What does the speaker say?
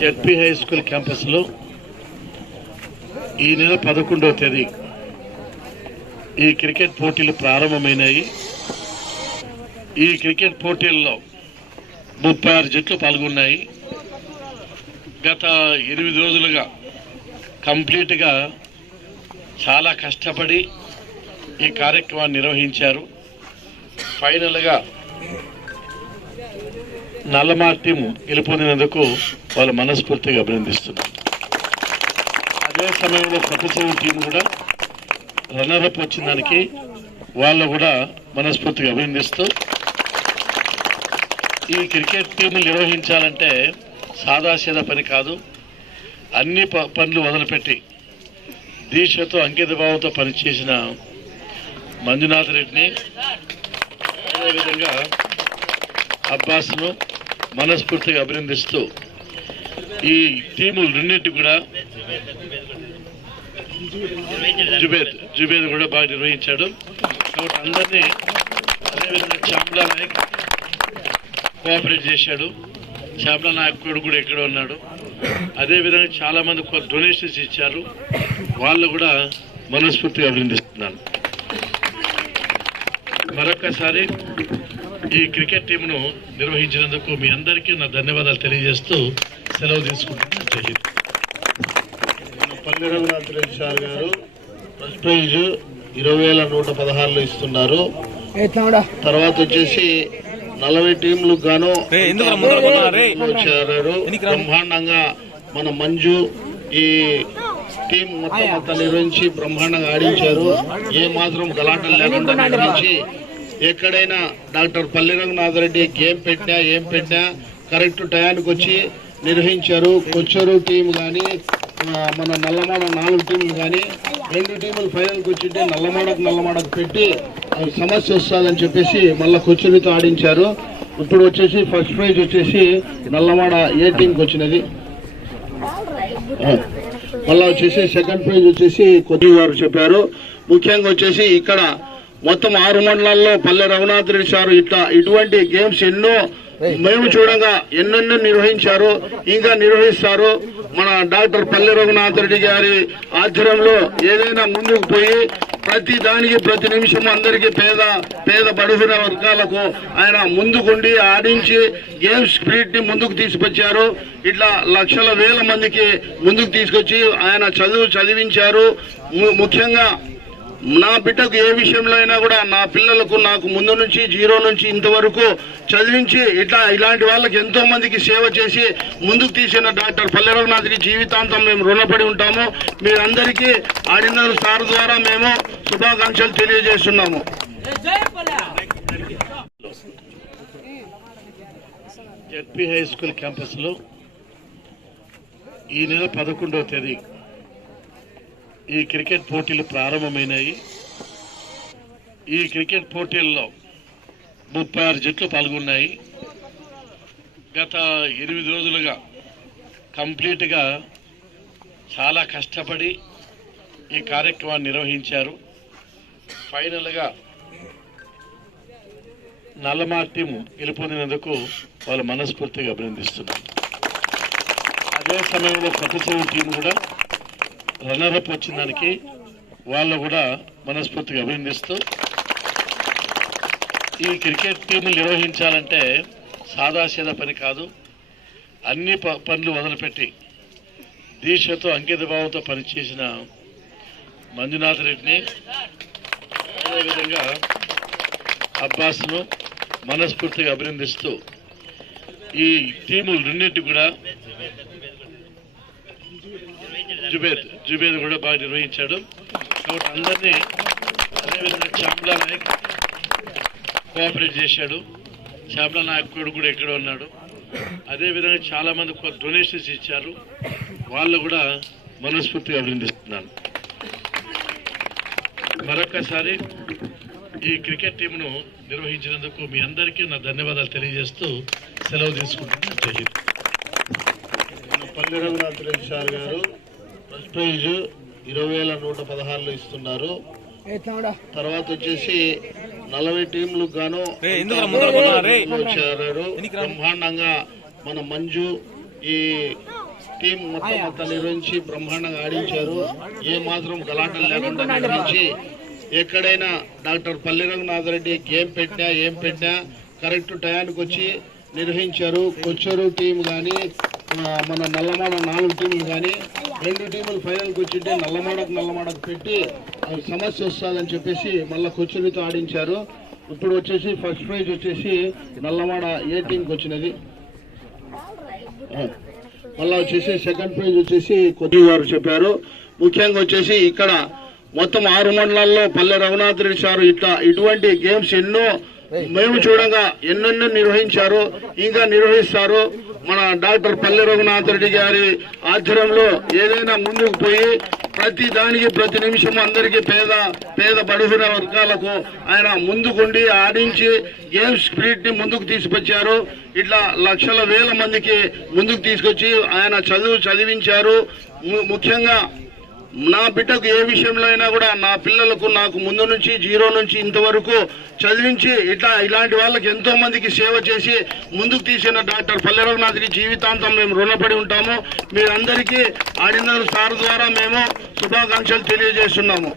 ZP high school క్యాంపస్లో ఈ నెల పదకొండవ తేదీ ఈ క్రికెట్ పోటీలు ప్రారంభమైనాయి. ఈ క్రికెట్ పోటీల్లో ముప్పై ఆరు జట్లు పాల్గొన్నాయి. గత ఎనిమిది రోజులుగా కంప్లీట్గా చాలా కష్టపడి ఈ కార్యక్రమాన్ని నిర్వహించారు. ఫైనల్గా నల్లమార్ టీం గెలుపొందినందుకు వాళ్ళు మనస్ఫూర్తిగా అభినందిస్తున్నారు అదే సమయంలో కొత్తచెవు టీం కూడా రన్నరప్ వచ్చిన దానికి వాళ్ళు కూడా మనస్ఫూర్తిగా అభినందిస్తూ ఈ క్రికెట్ టీంలు నిర్వహించాలంటే సాదాసీదా పని కాదు. అన్ని ప- పనులు వదిలిపెట్టి దీక్షతో అంకిత భావంతో పనిచేసిన మంజునాథ్ రెడ్డిని అదేవిధంగా అబ్బాస్ను మనస్ఫూర్తిగా అభినందిస్తూ ఈ టీములు రెండింటి కూడా జుబేద్ జుబేద్ కూడా బాగా నిర్వహించాడు. కాబట్టి అందరినీ అదేవిధంగా చామ్లా నాయక్ కోఆపరేట్ చేశాడు. చామ్లా నాయక్ కూడా కూడా ఎక్కడ ఉన్నాడు. అదేవిధంగా చాలామంది డొనేషన్స్ ఇచ్చారు. వాళ్ళు కూడా మనస్ఫూర్తిగా అభినందిస్తున్నాను మరొకసారి ఈ క్రికెట్ టీంను నిర్వహించినందుకు మీ అందరికీ నా ధన్యవాదాలు తెలియజేస్తూ సెలవు తీసుకుంటున్నాను. జై హింద్. పల్లె రఘునాథ్ రెడ్డి సార్ గారు ఫస్ట్ ప్రైజ్ ఇరవై వేల నూట పదహారులు ఇస్తున్నారు. తర్వాత వచ్చేసి నలభై టీంలకు గాను? బ్రహ్మాండంగా మన మంజు ఈ టీం మొత్తం మొత్తం నిర్వహించి బ్రహ్మాండంగా ఆడించారు. ఏ మాత్రం గలాటలు లేకుండా నిర్వహించి ఎక్కడైనా డాక్టర్ పల్లె రఘునాథ్ రెడ్డి గేమ్ పెట్టినా ఏం పెట్టినా కరెక్ట్ టయానికి వచ్చి నిర్వహించారు. కొచ్చరు టీం కానీ మన నల్లమాడ నాలుగు టీంలు కానీ రెండు టీములు ఫైనల్కి వచ్చింటే నల్లమాడకు నల్లమాడకు పెట్టి సమస్య వస్తుందని చెప్పేసి మళ్ళీ కొచ్చరితో ఆడించారు. ఇప్పుడు వచ్చేసి ఫస్ట్ ప్రైజ్ వచ్చేసి నల్లమాడ ఏ టీంకి వచ్చినది? మళ్ళీ మళ్ళా వచ్చేసి సెకండ్ ప్రైజ్ వచ్చేసి కొద్దిగారు చెప్పారు. ముఖ్యంగా వచ్చేసి ఇక్కడ మొత్తం ఆరు మండలాల్లో పల్లె రఘునాథ్ రెడ్డి సార్ ఇట్లా ఇటువంటి గేమ్స్ ఎన్నో మేము చూడగా ఎన్నెన్నో నిర్వహించారు ఇంకా నిర్వహిస్తారు. మన డాక్టర్ పల్లె రఘునాథ్ రెడ్డి గారి ఆధ్వర్యంలో ఏదైనా ముందుకు పోయి ప్రతి దానికి ప్రతి నిమిషం అందరికీ పేద పేద బడుగున వర్గాలకు ఆయన ముందుకుండి ఆడించి గేమ్స్ స్పిరిట్ని ముందుకు తీసుకొచ్చారు. ఇట్లా లక్షల వేల మందికి ముందుకు తీసుకొచ్చి ఆయన చదువు చదివించారు. ముఖ్యంగా నా బిడ్డకు ఏ విషయంలో అయినా కూడా నా పిల్లలకు నాకు ముందు నుంచి జీరో నుంచి ఇంతవరకు చదివించి ఇట్లా ఇలాంటి వాళ్ళకి ఎంతో మందికి సేవ చేసి ముందుకు తీసిన డాక్టర్ పల్లె రఘునాథ్కి జీవితాంతం మేము రుణపడి ఉంటాము. మీరందరికీ ఆడినర్ సార్ ద్వారా మేము శుభాకాంక్షలు తెలియజేస్తున్నాము. జడ్పీ హై స్కూల్ క్యాంపస్లో ఈ నెల పదకొండవ తేదీ ఈ క్రికెట్ పోటీలు ప్రారంభమైనాయి. ఈ క్రికెట్ పోటీల్లో ముప్పై ఆరు జట్లు పాల్గొన్నాయి. గత ఎనిమిది రోజులుగా కంప్లీట్గా చాలా కష్టపడి ఈ కార్యక్రమాన్ని నిర్వహించారు. ఫైనల్గా నల్లమా టీం గెలుపొందినందుకు వాళ్ళు మనస్ఫూర్తిగా అభినందిస్తున్నారు అదే సమయంలో కొత్తచెవు టీం కూడా రన్నరప్ వచ్చిన దానికి వాళ్ళు కూడా మనస్ఫూర్తిగా అభినందిస్తూ ఈ క్రికెట్ టీంలు నిర్వహించాలంటే సాదాసీదా పని కాదు. అన్ని ప- పనులు వదిలిపెట్టి దీక్షతో అంకితభావంతో పనిచేసిన మంజునాథ్ రెడ్డిని అదేవిధంగా అబ్బాస్ను మనస్ఫూర్తిగా అభినందిస్తూ ఈ టీములు రెండింటి కూడా జుబేద్ జుబేద్ కూడా బాగా నిర్వహించాడు. కాబట్టి అందరినీ అదేవిధంగా చామ్లా నాయక్ కోఆపరేట్ చేశాడు. చామ్లా నాయక్ కూడా కూడా ఎక్కడ ఉన్నాడు. అదేవిధంగా చాలామంది డొనేషన్స్ ఇచ్చారు. వాళ్ళు కూడా మనస్ఫూర్తిగా అభినందిస్తున్నాను. మరొకసారి ఈ క్రికెట్ టీంను నిర్వహించినందుకు మీ అందరికీ నా ధన్యవాదాలు తెలియజేస్తూ సెలవు తీసుకుంటున్నాను. జై హింద్. పల్లె రఘునాథ్ రెడ్డి సార్ గారు ఫస్ట్ ప్రైజ్ ఇరవై వేల నూట పదహారులు ఇస్తున్నారు తర్వాత వచ్చేసి నలభై టీంలకు గాను? వచ్చారు బ్రహ్మాండంగా మన మంజు ఈ టీం మొత్తం అంతా నిర్వహించి బ్రహ్మాండంగా ఆడించారు. ఏ మాత్రం గలాటలు లేకుండా నిర్వహించి ఎక్కడైనా డాక్టర్ పల్లి రంగనాథ్ రెడ్డి ఏం పెట్టినా ఏం పెట్టినా కరెక్ట్ టయానికి వచ్చి నిర్వహించారు. కొచ్చూరు టీం కానీ మన నల్లమాడ నాలుగు టీంలు కానీ రెండు టీములు ఫైనల్కి వచ్చింటే నల్లమాడకు నల్లమాడకు పెట్టి అది సమస్య వస్తుందని చెప్పేసి మళ్ళీ కొచ్చులతో ఆడించారు. ఇప్పుడు వచ్చేసి ఫస్ట్ ప్రైజ్ వచ్చేసి నల్లమాడ ఏ టీంకి వచ్చినది? మళ్ళీ మళ్ళా వచ్చేసి సెకండ్ ప్రైజ్ వచ్చేసి కొద్ది గారు చెప్పారు. ముఖ్యంగా వచ్చేసి ఇక్కడ మొత్తం ఆరు మండలాల్లో పల్లె రఘునాథ్ రెడ్డి సార్ ఇట్లా ఇటువంటి గేమ్స్ ఎన్నో మేము చూడగా ఎన్నెన్నో నిర్వహించారు ఇంకా నిర్వహిస్తారు మన డాక్టర్ పల్లె రఘునాథ్ రెడ్డి గారి ఆధ్వర్యంలో ఏదైనా ముందుకు పోయి ప్రతి దానికి ప్రతి నిమిషం అందరికీ పేద పేద బడుగున వర్గాలకు ఆయన ముందుకుండి ఆడించి గేమ్స్ స్పిరిట్ని ముందుకు తీసుకొచ్చారు ఇట్లా లక్షల వేల మందికి ముందుకు తీసుకొచ్చి ఆయన చదువు చదివించారు. ముఖ్యంగా నా బిడ్డకు ఏ విషయంలో అయినా కూడా నా పిల్లలకు నాకు ముందు నుంచి జీరో నుంచి ఇంతవరకు చదివించి ఇట్లా ఇలాంటి వాళ్ళకి ఎంతో మందికి సేవ చేసి ముందుకు తీసిన డాక్టర్ పల్లె రఘునాథ్కి జీవితాంతం మేము రుణపడి ఉంటాము. మీరందరికీ ఆడిన సార్ ద్వారా మేము శుభాకాంక్షలు తెలియజేస్తున్నాము.